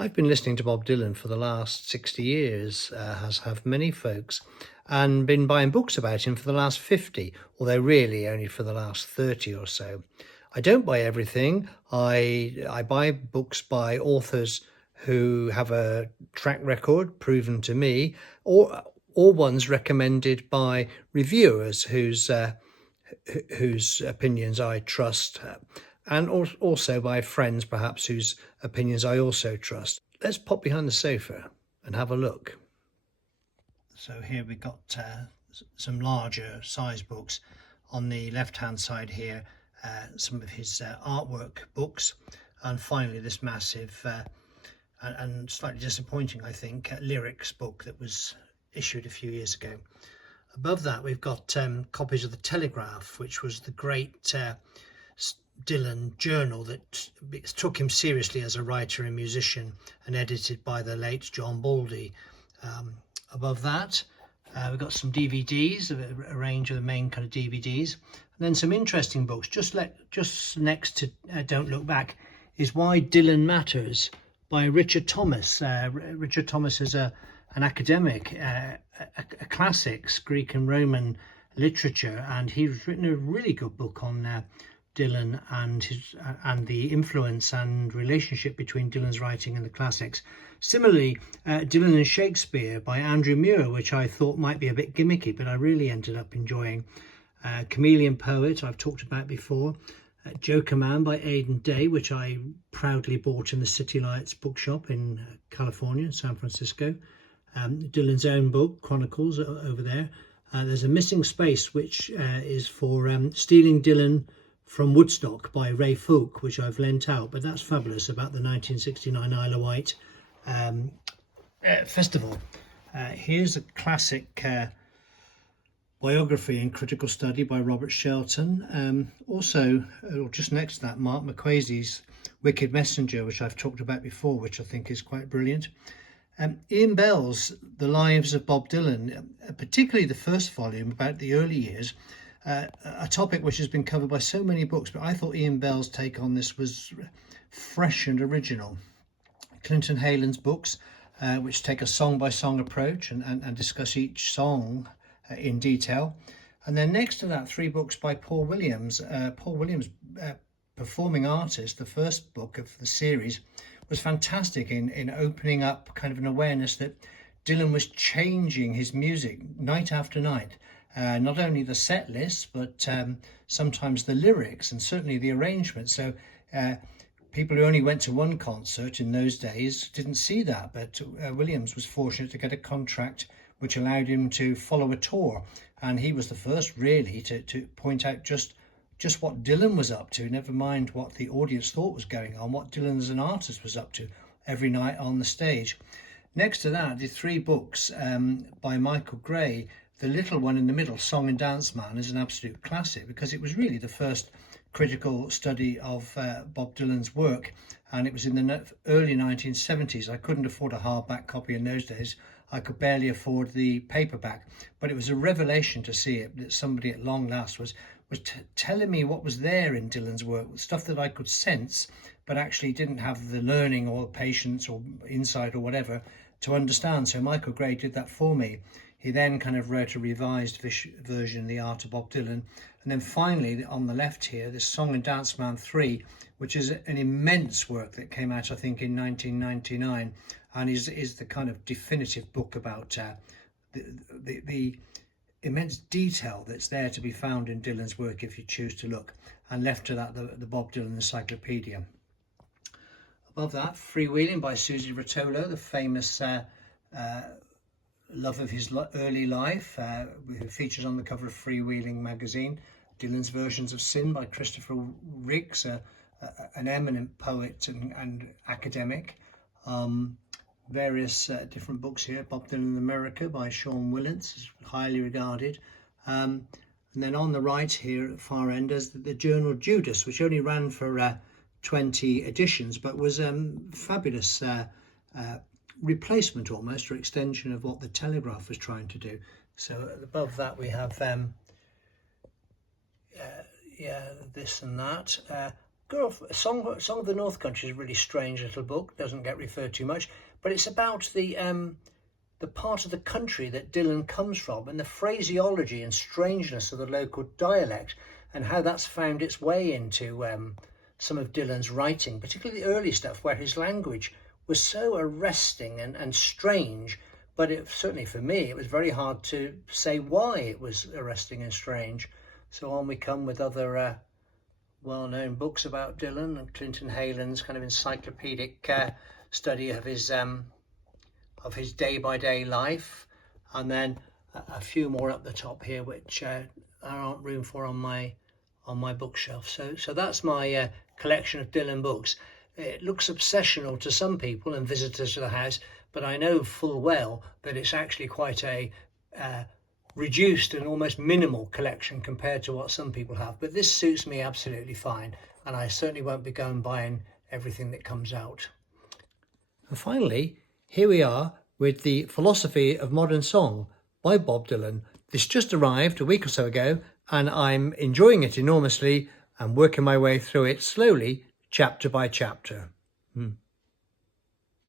I've been listening to Bob Dylan for the last 60 years, as have many folks, and been buying books about him for the last 50, although really only for the last 30 or so. I don't buy everything. I buy books by authors who have a track record proven to me, or ones recommended by reviewers whose opinions I trust, and also by friends perhaps whose opinions I also trust. Let's pop behind the sofa and have a look. So here we've got some larger size books. On the left hand side here, some of his artwork books, and finally this massive and slightly disappointing, I think, lyrics book that was issued a few years ago. Above that we've got copies of the Telegraph, which was the great Dylan journal that took him seriously as a writer and musician, and edited by the late John Baldy. Above that we've got some DVDs, a range of the main kind of DVDs, and then some interesting books. Just next to Don't Look Back is Why Dylan Matters by Richard Thomas. Richard Thomas is an academic, a classics, Greek and Roman literature, and he's written a really good book on Dylan and the influence and relationship between Dylan's writing and the classics. Similarly, Dylan and Shakespeare by Andrew Muir, which I thought might be a bit gimmicky, but I really ended up enjoying. Chameleon Poet, I've talked about before. Joker Man by Aidan Day, which I proudly bought in the City Lights bookshop in California, San Francisco. Dylan's own book, Chronicles, over there. There's a Missing Space, which is for Stealing Dylan from Woodstock by Ray Folk, which I've lent out, but that's fabulous, about the 1969 Isle of Wight festival. Here's a classic biography and critical study by Robert Shelton. Also, just next to that, Mark McQuasey's Wicked Messenger, which I've talked about before, which I think is quite brilliant. Ian Bell's The Lives of Bob Dylan, particularly the first volume about the early years, a topic which has been covered by so many books, but I thought Ian Bell's take on this was fresh and original. Clinton Haylen's books, which take a song-by-song approach and discuss each song in detail. And then next to that, 3 books by Paul Williams. Paul Williams, performing artist, the first book of the series, was fantastic in opening up kind of an awareness that Dylan was changing his music night after night. Not only the set list, but sometimes the lyrics and certainly the arrangement. So people who only went to one concert in those days didn't see that, but Williams was fortunate to get a contract which allowed him to follow a tour, and he was the first really to point out just what Dylan was up to, never mind what the audience thought was going on, what Dylan as an artist was up to every night on the stage. Next to that, the 3 books by Michael Gray. The little one in the middle, Song and Dance Man, is an absolute classic because it was really the first critical study of Bob Dylan's work, and it was in the early 1970s. I couldn't afford a hardback copy in those days. I could barely afford the paperback, but it was a revelation to see it, that somebody at long last was telling me what was there in Dylan's work, stuff that I could sense, but actually didn't have the learning or patience or insight or whatever to understand. So Michael Gray did that for me. He then kind of wrote a revised version, The Art of Bob Dylan. And then finally, on the left here, this Song and Dance Man 3, which is an immense work that came out, I think, in 1999, and is the kind of definitive book about the immense detail that's there to be found in Dylan's work if you choose to look. And left to that, the Bob Dylan Encyclopedia. Above that, Freewheeling by Susie Rotolo, the famous love of his early life, who features on the cover of Freewheeling magazine. Dylan's Versions of Sin by Christopher Riggs, an eminent poet and academic. Various different books here. Bob Dylan in America by Sean Willents is highly regarded. And then on the right here at the far end is the Journal Judas, which only ran for 20 editions, but was fabulous replacement almost, or extension of what the Telegraph was trying to do. So above that we have this and that. Song of the North Country is a really strange little book, doesn't get referred to much, but it's about the part of the country that Dylan comes from and the phraseology and strangeness of the local dialect and how that's found its way into some of Dylan's writing, particularly the early stuff where his language was so arresting and strange, but certainly for me it was very hard to say why it was arresting and strange. So on we come with other well-known books about Dylan, and Clinton Haylen's kind of encyclopedic study of his day-by-day life, and then a few more up the top here which there aren't room for on my bookshelf. So that's my collection of Dylan books. It looks obsessional to some people and visitors to the house, but I know full well that it's actually quite a reduced and almost minimal collection compared to what some people have. But this suits me absolutely fine, and I certainly won't be going buying everything that comes out. And finally, here we are with the Philosophy of Modern Song by Bob Dylan. This just arrived a week or so ago, and I'm enjoying it enormously and working my way through it slowly, chapter by chapter.